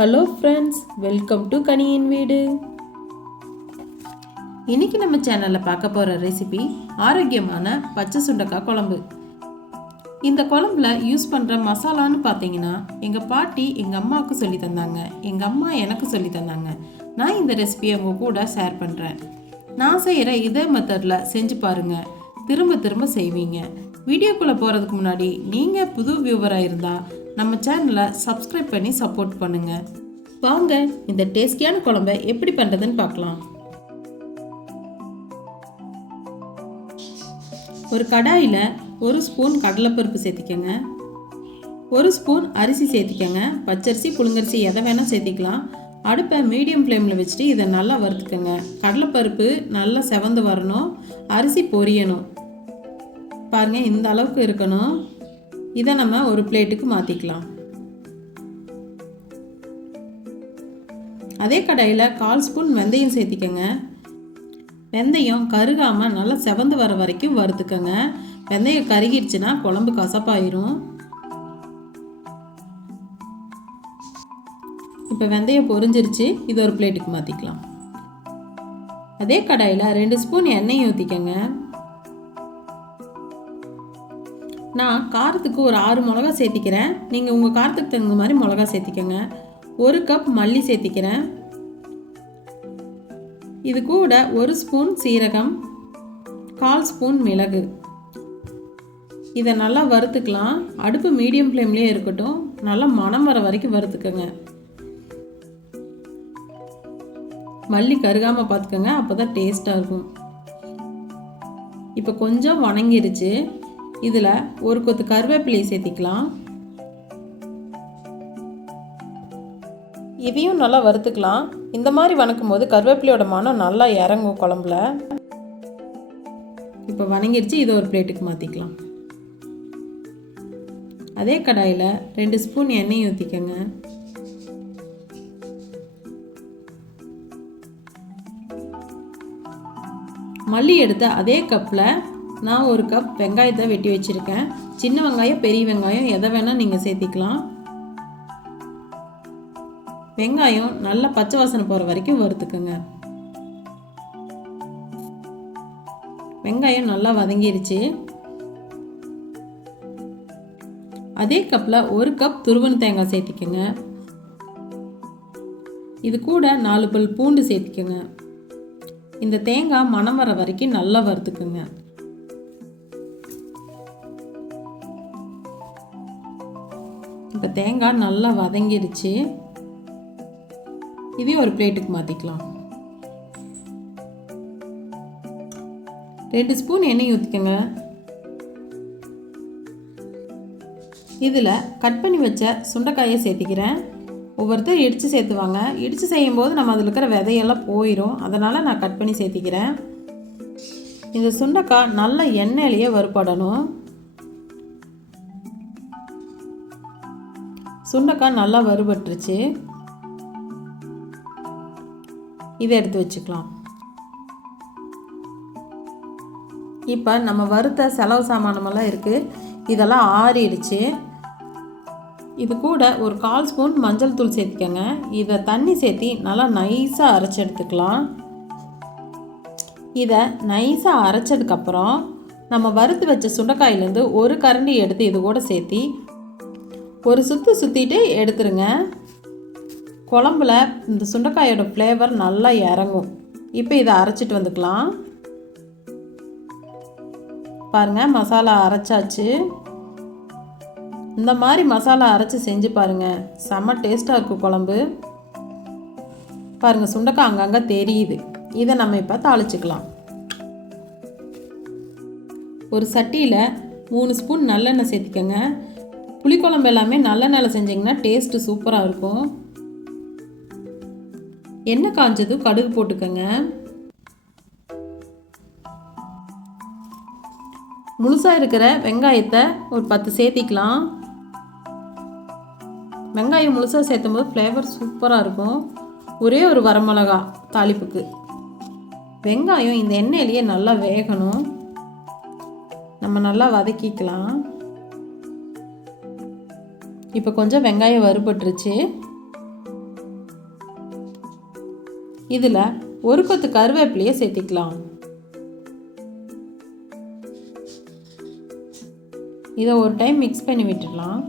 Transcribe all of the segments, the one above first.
Hello friends welcome to கனியின் வீடு இன்னைக்கு நம்ம சேனலில் பார்க்க போகிற ரெசிபி ஆரோக்கியமான பச்சை சுண்டக்காய் குழம்பு. இந்த குழம்புல யூஸ் பண்ணுற மசாலான்னு பார்த்தீங்கன்னா எங்கள் பாட்டி எங்கள் அம்மாவுக்கு சொல்லி தந்தாங்க. எங்கள் அம்மா எனக்கு சொல்லி தந்தாங்க. நான் இந்த ரெசிபியை உங்கள் கூட ஷேர் பண்ணுறேன் நான் செய்கிற இதே மெத்தடில் செஞ்சு பாருங்கள் திரும்ப திரும்ப செய்வீங்க. வீடியோக்குள்ளே போகிறதுக்கு முன்னாடி நீங்கள் புது வியூவராக இருந்தால் நம்ம சேனலை சப்ஸ்கிரைப் பண்ணி சப்போர்ட் பண்ணுங்கள் வாங்க இந்த டேஸ்டியான குழம்பை எப்படி பண்ணுறதுன்னு பார்க்கலாம். ஒரு கடாயில் ஒரு ஸ்பூன் கடலைப்பருப்பு சேர்த்திக்கங்க. ஒரு ஸ்பூன் அரிசி சேர்த்திக்கங்க. பச்சரிசி புழுங்கரிசி எதை வேணால் சேர்த்திக்கலாம். அடுப்பை மீடியம் ஃப்ளேமில் வச்சுட்டு இதை நல்லா வறுத்துக்கோங்க. கடலைப்பருப்பு நல்லா செவந்து வரணும். அரிசி பொரியணும். பாருங்கள் இந்த அளவுக்கு இருக்கணும். இதை நம்ம ஒரு பிளேட்டுக்கு மாற்றிக்கலாம் அதே கடையில் கால் ஸ்பூன் வெந்தயம் சேர்த்திக்கங்க. வெந்தயம் கருகாமல் நல்லா செவந்து வர வரைக்கும் வறுத்துக்கங்க. வெந்தயம் கருகிடுச்சுன்னா குழம்பு கசப்பாயிரும். இப்போ வெந்தயம் பொரிஞ்சிருச்சு இது ஒரு பிளேட்டுக்கு மாற்றிக்கலாம் அதே கடாயில் ரெண்டு ஸ்பூன் எண்ணெய் ஊற்றிக்கங்க நான் காரத்துக்கு ஒரு ஆறு மிளகா சேர்த்திக்கிறேன். நீங்கள் உங்கள் காரத்துக்கு தகுந்த மாதிரி மிளகா சேர்த்திக்கோங்க. ஒரு கப் மல்லி சேர்த்திக்கிறேன். இது கூட ஒரு ஸ்பூன் சீரகம் கால் ஸ்பூன் மிளகு. இதை நல்லா வறுத்துக்கலாம். அடுப்பு மீடியம் ஃப்ளேம்லேயே இருக்கட்டும். நல்லா மணம் வர வரைக்கும் வறுத்துக்கோங்க. மல்லி கருகாமல் பார்த்துக்கோங்க. அப்போ தான் டேஸ்ட்டாக இருக்கும். இப்போ கொஞ்சம் வணங்கிருச்சு. இதில் ஒரு கொத்து கருவேப்பிலையை சேர்த்திக்கலாம். இதையும் நல்லா வறுத்துக்கலாம். இந்த மாதிரி வணக்கும் போது கருவேப்பிலையோட மனம் நல்லா இறங்கும் குழம்புல. இப்போ வணங்கிடுச்சு இதை ஒரு பிளேட்டுக்கு மாற்றிக்கலாம் அதே கடாயில் ரெண்டு ஸ்பூன் எண்ணெய் ஊற்றிக்கோங்க மல்லி எடுத்த அதே கப்பில் நான் ஒரு கப் வெங்காயத்தை வெட்டி வச்சுருக்கேன். சின்ன வெங்காயம் பெரிய வெங்காயம் எதை வேணால் நீங்கள் சேர்த்திக்கலாம். வெங்காயம் நல்லா பச்சை வாசனை போகிற வரைக்கும் வறுத்துக்குங்க. வெங்காயம் நல்லா வதங்கிருச்சு. அதே கப்பில் ஒரு கப் துருவன் தேங்காய் சேர்த்திக்கோங்க. இது கூட நாலு பல் பூண்டு சேர்த்திக்கோங்க. இந்த தேங்காய் மணம் வர வரைக்கும் நல்லா வறுத்துக்குங்க. இப்போ தேங்காய் நல்லா வதங்கிடுச்சு இதையும் ஒரு பிளேட்டுக்கு மாற்றிக்கலாம் ரெண்டு ஸ்பூன் எண்ணெய் ஊற்றிக்கோங்க இதில் கட் பண்ணி வச்ச சுண்டைக்காயை சேர்த்திக்கிறேன். ஒவ்வொருத்தர் இடித்து சேர்த்துவாங்க. இடித்து செய்யும்போது நம்ம அதில் இருக்கிற விதையெல்லாம் போயிடும் அதனால் நான் கட் பண்ணி சேர்த்திக்கிறேன். இந்த சுண்டைக்காய் நல்ல எண்ணெயிலேயே வறுபடணும். சுண்டைக்காய் நல்லா வறுபட்டுருச்சு. இதை எடுத்து வச்சுக்கலாம். இப்போ நம்ம வறுத்த செலவு சாமானமெல்லாம் இருக்குது இதெல்லாம் ஆறிடுச்சு. இது கூட ஒரு கால் ஸ்பூன் மஞ்சள் தூள் சேர்த்துக்கோங்க. இதை தண்ணி சேர்த்தி நல்லா நைஸாக அரைச்சி எடுத்துக்கலாம். இதை நைஸாக அரைச்சதுக்கப்புறம் நம்ம வறுத்து வச்ச சுண்டைக்காயிலேருந்து ஒரு கரண்டி எடுத்து இது கூட சேர்த்தி ஒரு சுற்று சுற்றிட்டு எடுத்துருங்க. குழம்புல இந்த சுண்டைக்காயோட ஃப்ளேவர் நல்லா இறங்கும். இப்போ இதை அரைச்சிட்டு வந்துக்கலாம். பாருங்கள் மசாலா அரைச்சாச்சு. இந்த மாதிரி மசாலா அரைச்சி செஞ்சு பாருங்கள் செம்ம டேஸ்ட்டாக இருக்கும் குழம்பு. பாருங்கள் சுண்டைக்காய் அங்கங்கே தெரியுது. இதை நம்ம இப்போ தாளிச்சுக்கலாம். ஒரு சட்டியில் மூணு ஸ்பூன் நல்லெண்ணெய் சேர்த்துக்கோங்க. புளிக்குழம்பு எல்லாமே நல்ல நல்லெண்ணெயில் செஞ்சிங்கன்னா டேஸ்ட்டு சூப்பராக இருக்கும். எண்ணெய் காஞ்சதும் கடுகு போட்டுக்கோங்க. முழுசாக இருக்கிற வெங்காயத்தை ஒரு பத்து சேர்த்திக்கலாம். வெங்காயம் முழுசாக சேர்த்தும் போது ஃப்ளேவர் சூப்பராக இருக்கும். ஒரே ஒரு வரமிளகா தாளிப்புக்கு. வெங்காயம் இந்த எண்ணெயிலேயே நல்லா வேகணும். நம்ம நல்லா வதக்கிக்கலாம். இப்போ கொஞ்சம் வெங்காயம் வறுபட்டுருச்சு. இதில் ஒரு கொத்து கருவேப்பிலையை சேர்த்திக்கலாம். இதை ஒரு டைம் மிக்ஸ் பண்ணி விட்டுடலாம்.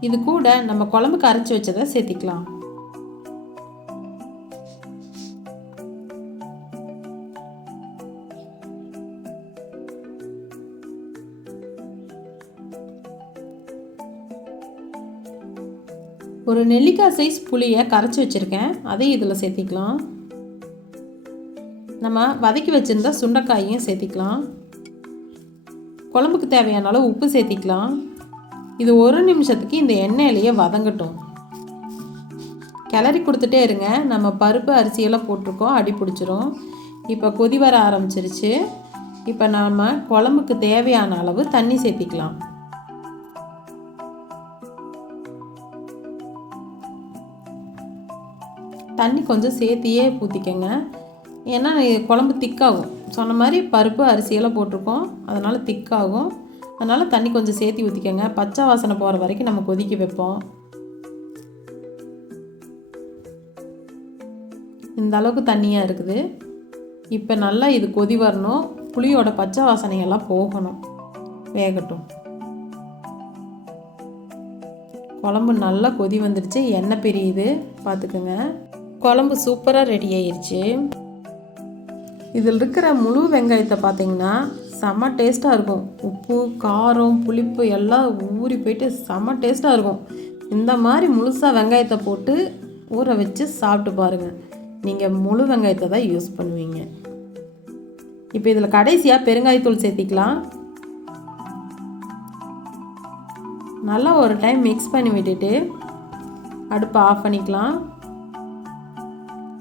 இது கூட நம்ம குழம்புக்கு அரைச்சி வச்சதை சேர்த்திக்கலாம். ஒரு நெல்லிக்காய் சைஸ் புளியை கரைச்சி வச்சுருக்கேன். அதையும் இதில் சேர்த்திக்கலாம். நம்ம வதக்கி வச்சுருந்த சுண்டைக்காயையும் சேர்த்திக்கலாம். குழம்புக்கு தேவையான அளவு உப்பு சேர்த்திக்கலாம். இது ஒரு நிமிஷத்துக்கு இந்த எண்ணெயிலேயே வதங்கட்டும். கிளறி கொடுத்துட்டே இருங்க. நம்ம பருப்பு அரிசியெல்லாம் போட்டிருக்கோம். அடி பிடிச்சிரும். இப்போ கொதி வர ஆரம்பிச்சிருச்சு. இப்போ நாம் குழம்புக்கு தேவையான அளவு தண்ணி சேர்த்திக்கலாம். தண்ணி கொஞ்சம் சேர்த்தியே ஊற்றிக்கங்க ஏன்னா குழம்பு திக்காகும். சொன்ன மாதிரி பருப்பு அரிசியெல்லாம் போட்டிருக்கோம். அதனால் திக்காகும். அதனால் தண்ணி கொஞ்சம் சேர்த்தி ஊற்றிக்கங்க பச்சை வாசனை போகிற வரைக்கும் நம்ம கொதிக்க வைப்போம். இந்த அளவுக்கு தண்ணியாக இருக்குது. இப்போ நல்லா இது கொதி வரணும். புளியோட பச்சை வாசனையெல்லாம் போகணும். வேகட்டும். குழம்பு நல்லா கொதி வந்துடுச்சு எண்ணெய் பிரியுது. பார்த்துக்குங்க குழம்பு சூப்பராக ரெடி ஆயிடுச்சு இதில் இருக்கிற முழு வெங்காயத்தை பார்த்தீங்கன்னா செம்ம டேஸ்ட்டாக இருக்கும். உப்பு காரம் புளிப்பு எல்லாம் ஊறி போயிட்டு செம்ம டேஸ்ட்டாக இருக்கும். இந்த மாதிரி முழுசாக வெங்காயத்தை போட்டு ஊற வச்சு சாப்பிட்டு பாருங்கள் நீங்கள் முழு வெங்காயத்தை தான் யூஸ் பண்ணுவீங்க. இப்போ இதில் கடைசியாக பெருங்காயத்தூள் சேர்த்திக்கலாம். நல்லா ஒரு டைம் மிக்ஸ் பண்ணி விட்டுட்டு அடுப்பை ஆஃப் பண்ணிக்கலாம்.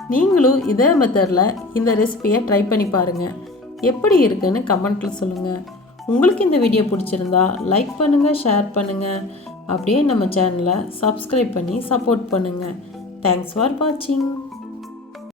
நீங்களும் இதே மெத்தடில் இந்த ரெசிபியை ட்ரை பண்ணி பாருங்கள் எப்படி இருக்குன்னு கமெண்ட்டில் சொல்லுங்கள் உங்களுக்கு இந்த வீடியோ பிடிச்சிருந்தா லைக் பண்ணுங்கள் ஷேர் பண்ணுங்கள் அப்படியே நம்ம சேனலை சப்ஸ்கிரைப் பண்ணி சப்போர்ட் பண்ணுங்கள் தேங்க்ஸ் ஃபார் வாட்சிங்